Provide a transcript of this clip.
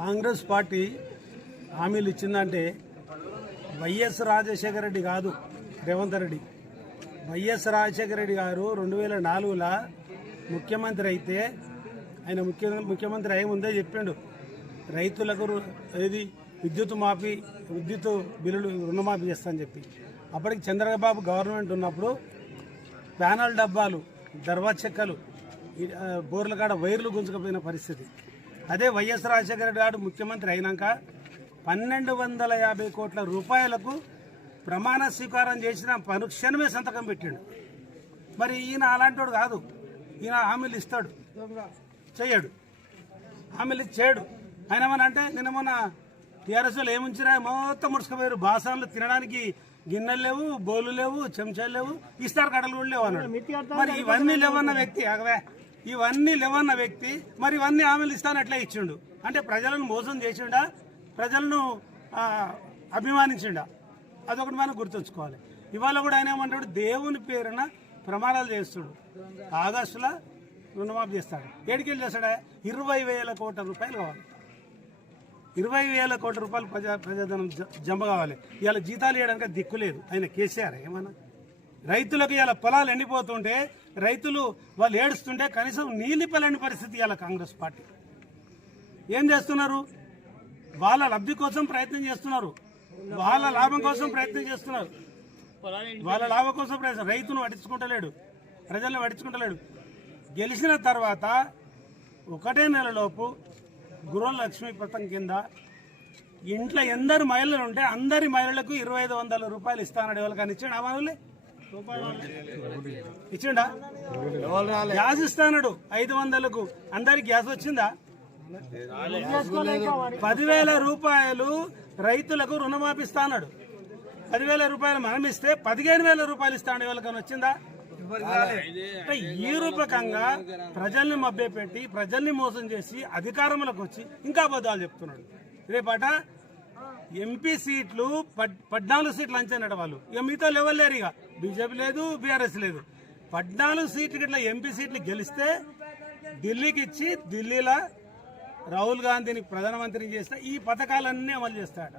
Congress party హామీలు ఇచ్చిందంటే YS Rajasekhara Reddy కాదు రేవంత్ రెడ్డి. వైఎస్ రాజశేఖర రెడ్డి గారు రెండు వేల నాలుగులో ముఖ్యమంత్రి అయితే ఆయన ముఖ్య ముఖ్యమంత్రి అయి ముందే చెప్పిండు. రైతులకు ఏది విద్యుత్ మాఫీ విద్యుత్ బిల్లులు రుణమాఫీ చేస్తా అని చెప్పి. అప్పటికి చంద్రబాబు గవర్నమెంట్ ఉన్నప్పుడు ప్యానల్ డబ్బాలు దర్వా చెక్కలు బోర్ల కాడ వైర్లు గుంజుకపోయిన పరిస్థితి. అదే వైఎస్ రాజశేఖర రెడ్డి గారు ముఖ్యమంత్రి అయినాక పన్నెండు వందల యాభై కోట్ల రూపాయలకు ప్రమాణ స్వీకారం చేసిన పనుక్షణమే సంతకం పెట్టాడు. మరి ఈయన అలాంటోడు కాదు. ఈయన హామీలు ఇస్తాడు. చెయ్యడు. హామీలు చేయడు ఆయన ఏమన్నా అంటే నిన్న మొన్న టీఆర్ఎస్లో ఏముంచినా మొత్తం ముడుచుకుపోయారు. బాసాన్లు తినడానికి గిన్నెలు లేవు బౌలు లేవు చెంచాలు లేవు ఇస్తారు కడలు కూడా లేవు అన్నాడు. మరి ఇవన్నీ లేవన్న వ్యక్తి అగవే ఇవన్నీ లేవన్న వ్యక్తి మరి ఇవన్నీ హామీలు ఇస్తాను అట్లా ఇచ్చిండు. అంటే ప్రజలను మోసం చేసిండా? ప్రజలను అభిమానించిండా? అదొకటి మనం గుర్తుంచుకోవాలి. ఇవాళ కూడా ఆయన ఏమంటాడు? దేవుని పేరున ప్రమాణాలు చేస్తుడు ఆగస్టులో రుణమాఫీ చేస్తాడు. ఏడికెళ్ళి చేస్తాడా? ఇరవై వేల కోట్ల రూపాయలు కావాలి. ఇరవై వేల కోట్ల రూపాయలు ప్రజా ప్రజాధనం జ- జమ కావాలి. ఇవాళ జీతాలు ఇవ్వడానికి దిక్కు లేదు. ఆయన కేసీఆర్ ఏమన్నా? రైతులకు ఇలా పొలాలు ఎండిపోతుంటే రైతులు వాళ్ళు ఏడుస్తుంటే కనీసం నీళ్ళు పిల్లని పరిస్థితి ఇవాళ కాంగ్రెస్ పార్టీ. ఏం చేస్తున్నారు? వాళ్ళ లబ్ధి కోసం ప్రయత్నం చేస్తున్నారు. వాళ్ళ లాభం కోసం ప్రయత్నం చేస్తున్నారు. వాళ్ళ లాభం కోసం ప్రయత్నం రైతును పట్టించుకుంటలేడు. ప్రజలను పట్టించుకుంటలేడు. గెలిచిన తర్వాత ఒకటే నెలలోపు గృహలక్ష్మి పథకం కింద ఇంట్లో ఎందరు మహిళలు ఉంటే అందరి మహిళలకు ఇరవై ఐదు వందల రూపాయలు ఇస్తానడు ఎవరికైనా ఇచ్చాడు ఆ మహిళలే? ఇచ్చిండా? గ్యాస్ ఇస్తానడు ఐదు వందలకు. అందరికి గ్యాస్ వచ్చిందా? పదివేల రూపాయలు రైతులకు రుణమాపిస్తాడు పదివేల రూపాయలు మనం ఇస్తే పదిహేను వేల రూపాయలు ఇస్తాడు ఎవరికైనా వచ్చిందా? అంటే ఈ రూపకంగా ప్రజల్ని మభ్యపెట్టి ప్రజల్ని మోసం చేసి అధికారంలోకి వచ్చి ఇంకా అబద్ధాలు చెప్తున్నాడు. రేపట ఎంపీ సీట్లు పద్నాలుగు సీట్లు అంచనాడు వాళ్ళు. ఇక మిగతా లెవెల్ లేరు ఇక? బీజేపీ లేదు బీఆర్ఎస్ లేదు. పద్నాలుగు సీట్లు ఇట్లా ఎంపీ సీట్లు గెలిస్తే ఢిల్లీకి ఇచ్చి ఢిల్లీలో రాహుల్ గాంధీని ప్రధానమంత్రిని చేస్తే ఈ పథకాలన్నీ అమలు చేస్తాడు